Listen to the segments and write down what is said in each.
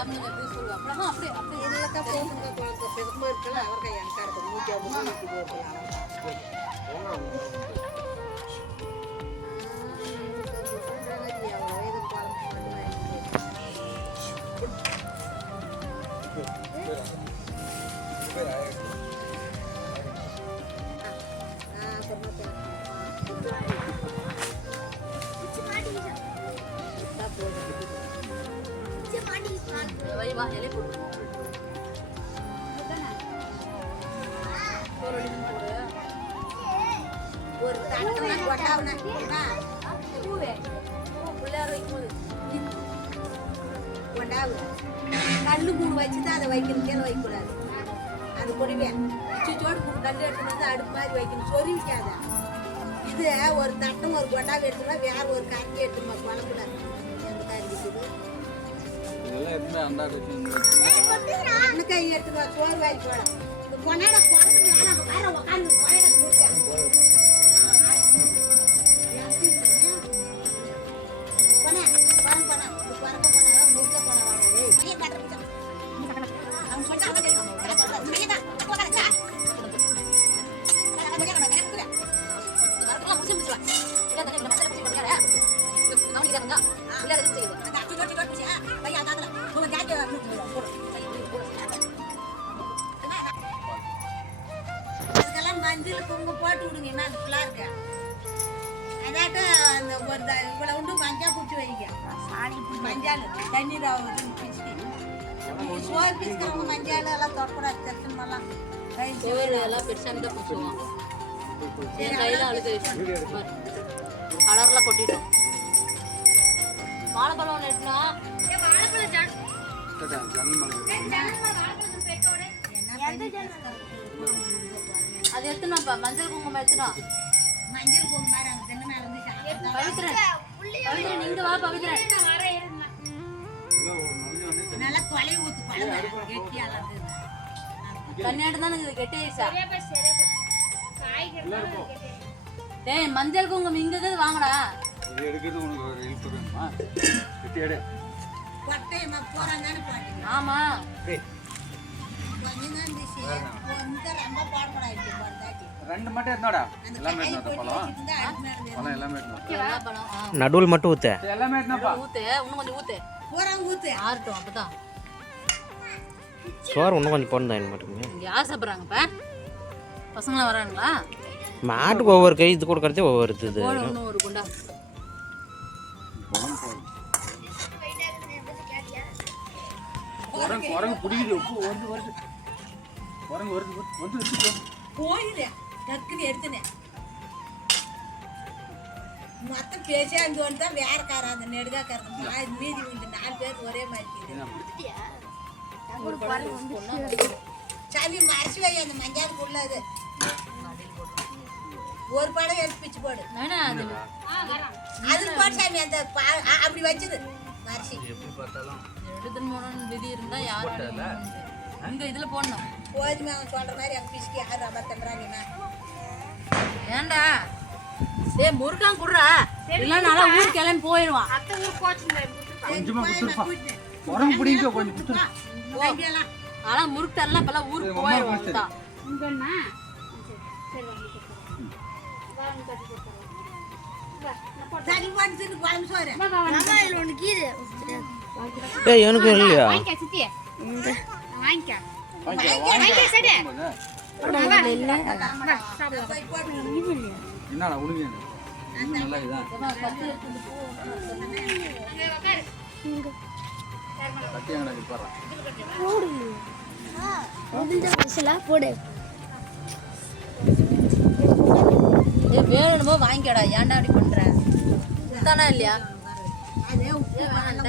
ஒரு தட்டெல்லாம் கொட்டாவுனா பிள்ளையார் வைக்கும்போது கொண்டாவு கல்லு 3 வச்சு தான் அதை வைக்கணும், கீழே வைக்கக்கூடாது. அது பொடிவே சுச்சோடு 3 கல் எடுத்துன்னு வந்து அடுப்பு மாதிரி வைக்கணும், சொருவிக்காத. இது ஒரு தட்டம் ஒரு கொண்டாவை எடுத்துமா, வேற ஒரு கரண்டி எடுத்துமா, குழம்புல எந்த கறி இருக்குது அண்ணு கை எடுத்துமா, சோறு வாங்கி போட கொண்டாட குழம்பு வேலை வேற உட்காந்து மஞ்சள் குங்குமம் போட்டு விடுங்க. அது ஃபுல்லாக இருக்கு அதாட்ட அந்த ஒரு இவ்வளோ உண்டு மஞ்சள் பிடிச்சி வைங்க. மஞ்சள் தண்ணீர் பிச்சுக்கு சோறு பிச்சுக்கிறவங்க மஞ்சள் எல்லாம் தொடக்கூடாது. தட்டுமெல்லாம் சோறு எல்லாம் பெருசாக தான் பிடிச்சிடுவோம். கையில் அழுது கலர்லாம் கொட்டிட்டோம். வாழைப்பழம் ஒன்று எடுத்துனா அது எடுத்துனாப்பா. மஞ்சள் குங்குமம் எடுத்துனா மஞ்சள் குங்குமம் பவித்ரன் இங்க வா. பவித்ரன் நல்லா கொலை ஊத்து கன்னியாட்டம் தான் கெட்டி ஆயிடுச்சா. டேய் மஞ்சள் குங்குமம் இங்க இருந்து வாங்கடா. இது எடுக்கிறது உனக்கு ஒரு ஹெல்ப் வேணுமா? கெட்டி எடு. பட்டையமா போறானே பாட்டி. ஆமா. டேய் கொஞ்சம் திசி கொஞ்ச ரொம்ப பாடப்படாயிச்சு பாட்டாட்டி. ரெண்டு மட்டும் எடுடா. எல்லாமே எடுடா பழம். பழம் எல்லாமே எடுடா. எல்லா பழம் நடுவுல மட்டும் ஊத்து. எல்லாமே எடுடா. ஊத்து இன்னும் கொஞ்சம் ஊத்து. போறாங்க ஊத்து. ஆறட்டும் அப்பதான். சோறு இன்னும் கொஞ்சம் போடுங்க மட்டும். யார் சாப்பிடுறாங்கப்பா? பசங்க வராங்களா? மாட்டுக்கு ஒவ்வொரு கை இது கொடுக்கறதே ஒவ்வொரு இது. இன்னும் ஒரு குண்டா. குரங்கு புடிக்குது. வந்து வருது. குரங்கு வருது. வந்து எடுத்துக்கோ. போயிடு. டக்குனு எடுத்துனே. மொத்த பேச்சே அங்கே வந்து தான் வேறக்கார அந்த நெடுகாக்காரங்க மீதி உண்டு 4 பேருக்கு ஒரே மாதிரி சாமி மறைச்சி வை. அந்த மஞ்சாவுக்குள்ள அது ஒரு படம் எடுத்து பிச்சு போடு. அது போட்டு சாமி அந்த அப்படி வச்சது மறைச்சி எடுத்துன்னு போனோம்னு விதி இருந்தா யாரும் அங்க இதுல போடணும். போதுமே அவன் சொல்ற மாதிரி அந்த பிச்சுக்கு யாரும் ரப்பர் தம்புறாங்கன்னா ஏண்டா டேய் முருகான் குடுறா. இல்ல நாளா ஊர் கிளம்பி போயிடுவான். அத்தை ஊர் கோச்சிங்க கொஞ்சமா குடுப்பா. குரங்கு புடிங்க கொஞ்சம் குடுறா. போங்கலாம். ஆனா முருக்கு தரலாம் பல ஊருக்கு போயிடுவாங்க. இங்கண்ணா சரி வாங்க கட்டி கொடுத்துறேன். சரி வந்து குழம்பு சோறு. மாமா இல்ல ஒன்னு கீது. ஏய் எனக்கு இல்லையா? வாங்க சித்தி. வாங்க. வாங்க சரி. இல்ல சாப்பிடு. இது இல்ல. என்னடா உனக்கு நல்லா இதா கத்தி எடுத்து போ. அங்க உட்காரு. கட்டி எங்கடா போறா? போடு. முடிஞ்ச வயசுல போடு. ஏ வேணுமோ வாங்கிக்கடா. ஏன்டா அப்படி பண்ற? சுத்தானா இல்லையா? அதே உப்பு பண்ணல.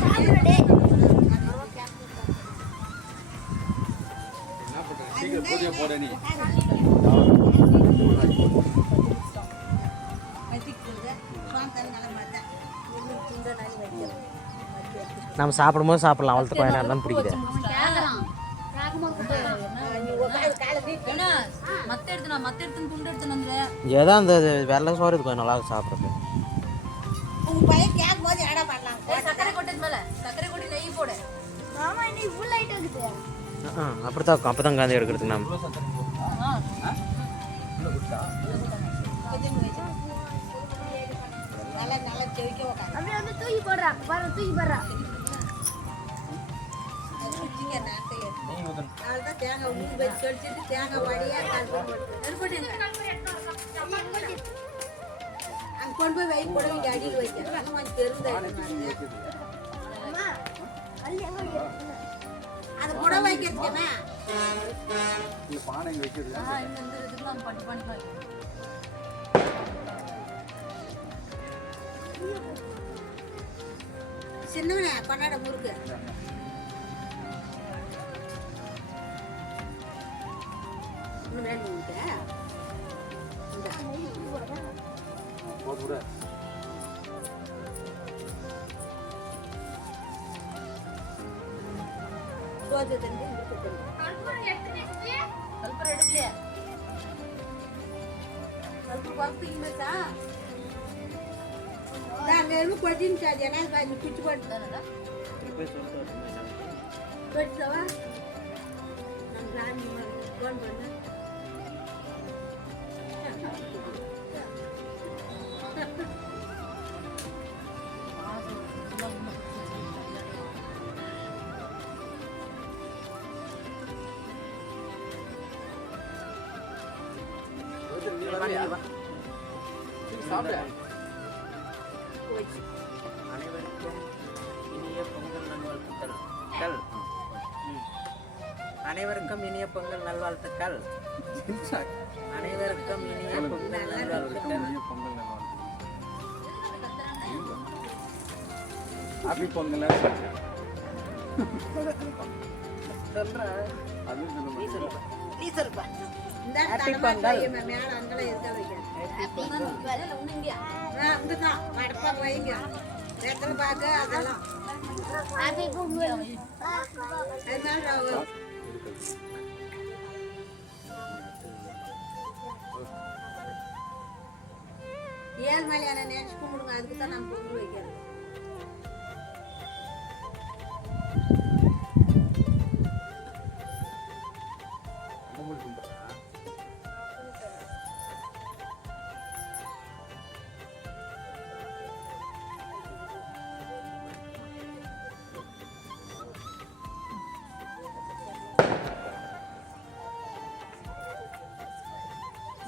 சாப்பிடுடே. சீக்கிரம் போடியா போடா நீ. நம்ம சாப்பிடும்போது சாப்பிடலாம். அவ்வளோத்துக்கு வேணாம் தான் பிடிக்குது. மத்த எடுத்து துண்டு எடுத்து ஏதோ அந்த வெள்ளை சோறு இது கொஞ்சம் நல்லா சாப்பிட்றது. உன் பையன் கேட்கும் போது எடா பண்ணலாம். சக்கரை கொட்டது மேல சக்கரை கொட்டி நெய் போடு. மாமா இன்னைக்கு ஃபுல் லைட் இருக்குது. அப்படித்தான் இருக்கும். அப்போ தான் காந்தி எடுக்கிறதுக்கு நம்ம இவ்வளோ சத்தம் போடுறா உள்ள குட்டா எதுவும் வச்சு. நல்லா நல்லா செவிக்க உட்காந்து. அப்படியே வந்து தூக்கி போடுறா. பாரு தூக்கி போடுறா. குச்சிங்க நாட்டை எடுத்து. நெய் ஊற்றணும். அதுதான் தேங்காய் ஊற்றி வச்சு கழிச்சிட்டு தேங்காய் வடியாக கலந்து போட்டு. நெருப்பட்டுங்க. அங்கே கொண்டு போய் வை கூட இங்கே அடியில் வைக்க. இன்னும் கொஞ்சம் பெருந்தாயிடும். அம்மா அள்ளி எங்க வைக்கிறேன்? அது புடவை வைக்கிறதுக்குண்ணா இந்த பானை இங்கே வைக்கிறது இந்த இதுலாம் பண்ணி பண்ணிக்கலாம். சின்னவனே கொண்டாட முறுக்கு இன்னும் வேணும் உனக்கு போட்டு விட சோஜ தண்ணி முறுக்கு தண்ணி கல்பரை எடுக்கலையா? அது பார்த்துக்கிங்க மச்சா நான் வெறும் கொட்டின்னு சாதி என்ன பாதி பிச்சு போட்டு தானடா? போய் சொல்லிட்டு போட்டுவா நான் ராணி ஃபோன் பண்ண சாப்பிட போச்சு அனைவருக்கும் இனிய பொங்கல் நல்வாழ்த்துக்கள். அனைவருக்கும் இனிய பொங்கல் நல்வாழ்த்துக்கள். ஹாப்பி பொங்கல் நீ சொல்லுப்பா இந்த Happy பொங்கல். மேல அங்கெல்லாம் இருக்க வைக்க வேலை ஒண்ணு இங்கயா? அங்கதான் மடப்பா வைங்க வெத்தலை பாக்க அதெல்லாம் ஹாப்பி பொங்கல். அதனால ஏழு மலையான நினைச்சு கும்பிடுங்க அதுக்கு தான் நான் பொங்கல் வைக்கிறேன்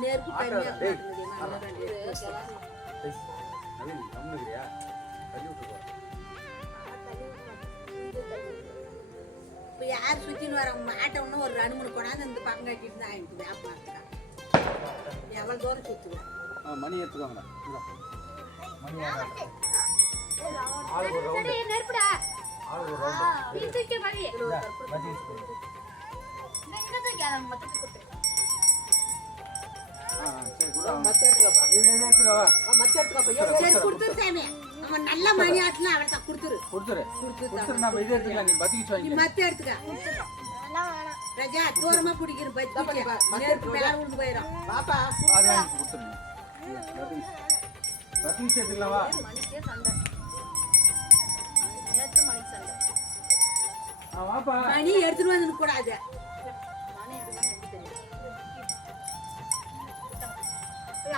நெருப்பு கம்மியா இப்போ யார் சுற்றின்னு வர மாட்டை ஒன்று ஒரு 2-3 கொண்டாந்து இந்த பக்கம் கட்டிட்டு தான் ஆயிடுச்சு வியாபாரத்துக்கா எவ்வளோ தூரம் சுற்றுவேன் மணி எடுத்துக்கோங்கடா மணி சரி நெருப்புடா. நீ தூக்கி மணி. இந்த தூக்கி அதை மொத்தத்துக்கு கொடுத்து. சரி கொடுத்துரு சாமி அவன் நல்ல மணி ஆட்டுல அவன் கொடுத்துரு கொடுத்துரு நம்ம இதை எடுத்துக்கலாம். நீ பத்திக்கிச்சு நீ வாங்கி மத்த எடுத்துக்க ரஜா தூரமா பிடிக்கிற பத்தி நெருப்பு மேல விழுந்து போயிடும் பாப்பா அது வாங்கி கொடுத்துருங்க. பத்திக்கிச்சு எடுத்துக்கலாமா? மணிக்கே சண்டை. நேத்து மணிக்கு சண்டை. வாப்பா மணி எடுத்துட்டு வந்து கூடாது மணி இதெல்லாம் எனக்கு தெரியும்.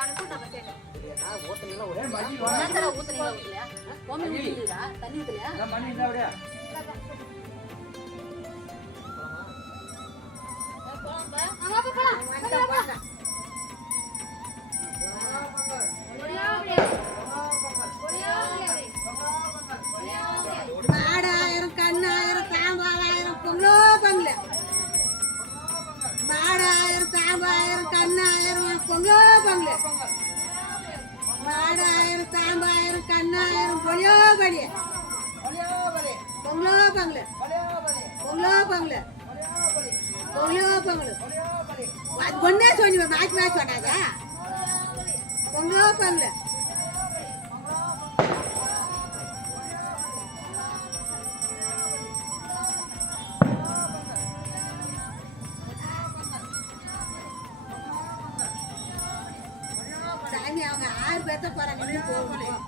அனுப்பு நம்ம சரி. மணி வா. என்னத்தடா ஊத்துறீங்களா ஊத்தலையா? ஓமி ஊத்துறீங்களா? தண்ணி ஊத்துலையா? மணி இருந்தா அப்படியா? போலாம்ப்பா. அம்மா போலாம். வந்தா பாக்க மாடாயிரம் கண்ணாயிரம் தாம்பாயிரம் பொங்கலோ பங்கள மாடாயிரம் தாம்பாயிரம் கண்ணாயிரம் பொங்கலோ பங்கள மாடாயிரம் தாம்பாயிரம் கண்ணாயிரம் பொலியோ படி பொங்கலோ பங்கள பொங்கலோ பங்கள பொங்கலோ பங்கள அது ஒன்னே சொல்லி மாற்றி மாற்றி சொன்னாங்க பொங்கலோ பங்கள சாமி அவங்க 6 பேர்த்த போறாங்க இன்னும் போகணும்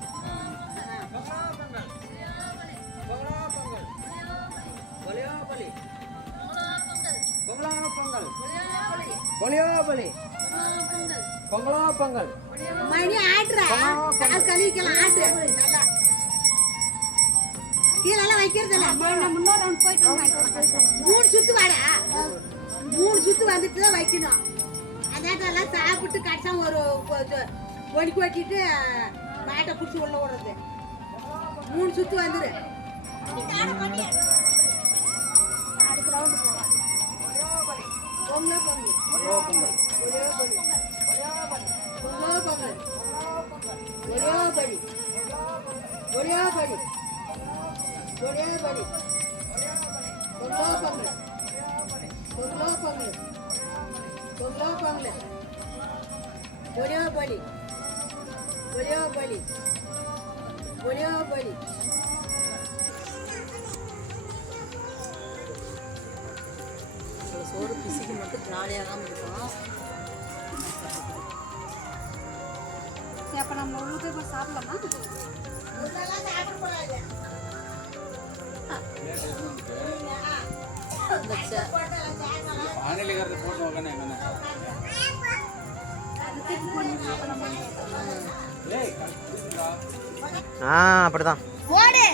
பொலியோ பொலி பொங்கலோ பொங்கல் மணி ஆட்டுறா கால் கழுவிக்கலாம் ஆட்டு நல்லா கீழெல்லாம் வைக்கிறது இல்லை முன்னோர் ரவுண்ட் போயிட்டு 3 சுத்து வாடா 3 சுத்து வந்துட்டு தான் வைக்கணும் அதாட்டெல்லாம் சாப்பிட்டு கடைசா ஒரு ஒடிக்கு வட்டிட்டு மாட்டை பிடிச்சி உள்ள விடுறது 3 சுத்து வந்துரு அடுத்த ரவுண்ட் போகலாம். பொங்கலோ பொங்கல் பொங்கலோ பொங்கல் பொங்கலோ பொங்கல் பொங்கலோ பொங்கல் பொங்கலோ படி பொங்கலோ படி பொங்கலோ படி பொங்கலோ பொங்கல் பொங்கலோ பொங்கல் பொங்கலோ பொங்கல் பொங்கலோ படி பொங்கலோ படி பொங்கலோ படி சோறு பிசிக்கு மட்டும் ஜாலியாக தான் இருக்கும் சரி, அப்ப நம்ம உள்ள போய் போய் சாப்பிடலாமா? ஆனில கறந்து போட்டு உக்கானே எங்கண்ணே ஏய் கடிச்சுடா அப்படிதான் ஓடு.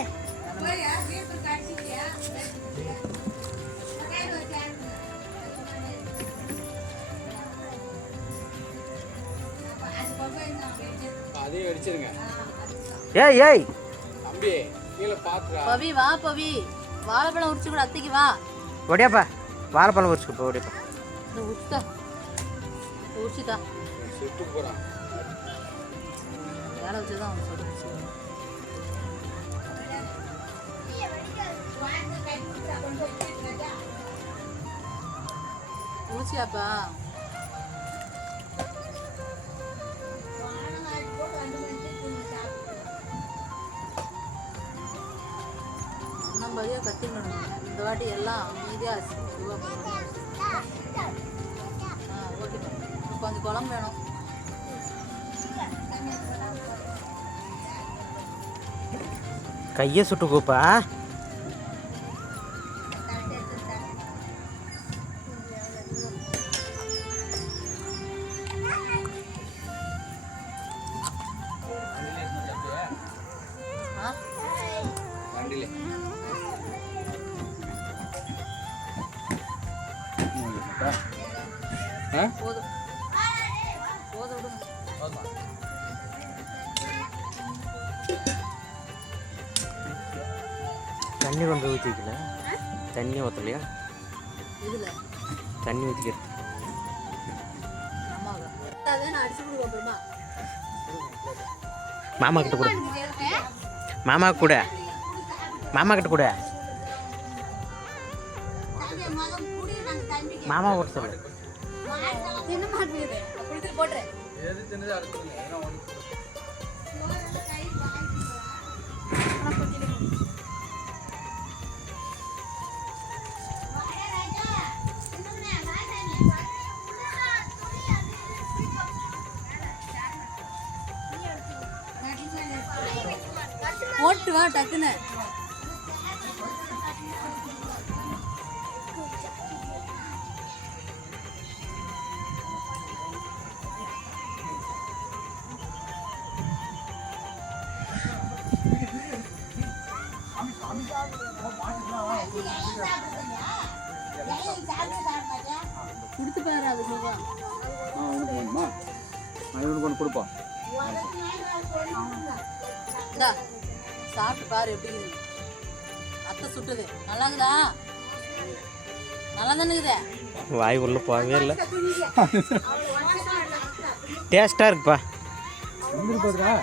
அதே அடிச்சிருங்க ஏய் ஏய் தம்பி கீழே பாத்துடா பவி வா பவி வாழைப்பழம் உரிச்சு கூட அத்தைக்கு வா ஒடியாப்பா வாழைப்பழம் வச்சுக்கப்பா ஒடியாப்பா இந்த உரிச்சுதா உரிச்சுதா சுட்டு போறான் வேலை வச்சுதான் அவன் சொல்லி உரிச்சியாப்பா நம்மதியாக கற்றுக்கணும் இந்த வாட்டி எல்லாம் அமைதியாக ஓகேப்பா கொஞ்சம் குழம்பு வேணும் கையை சுட்டுக்கோப்பா ஆ வண்டியில போதும் போதும் விடுங்க தண்ணி கொண்டு ஊற்றி வைக்கல தண்ணி ஊற்றலையா இதில் தண்ணி ஊற்றிக்கிறது அம்மாவுக்கு அதை நான் அடிச்சு கொடுக்க அப்புறமா மாமா கிட்ட கூட மாமா கூட மாமா கிட்ட கூட மாமா கூட சொல்லு என்ன மாட்டேங்குது? கொடுத்துட்டு போட்டுறேன் எது தின்னது அடுத்துங்க ஏன்னா ஒன்று போட்டு வா டக்குன்னு கொடுத்து பாரு அது சுகம் உனக்கு வேணுமா இவனுக்கு ஒன்று கொடுப்பா இந்தா சாப்பிட்டு பாரு எப்படி இருக்குது அத்தை சுட்டுது நல்லாங்குதா நல்லா தானே இருக்குதே வாய் உள்ள போகவே இல்லை டேஸ்ட்டாக இருக்குப்பா பார்த்துடா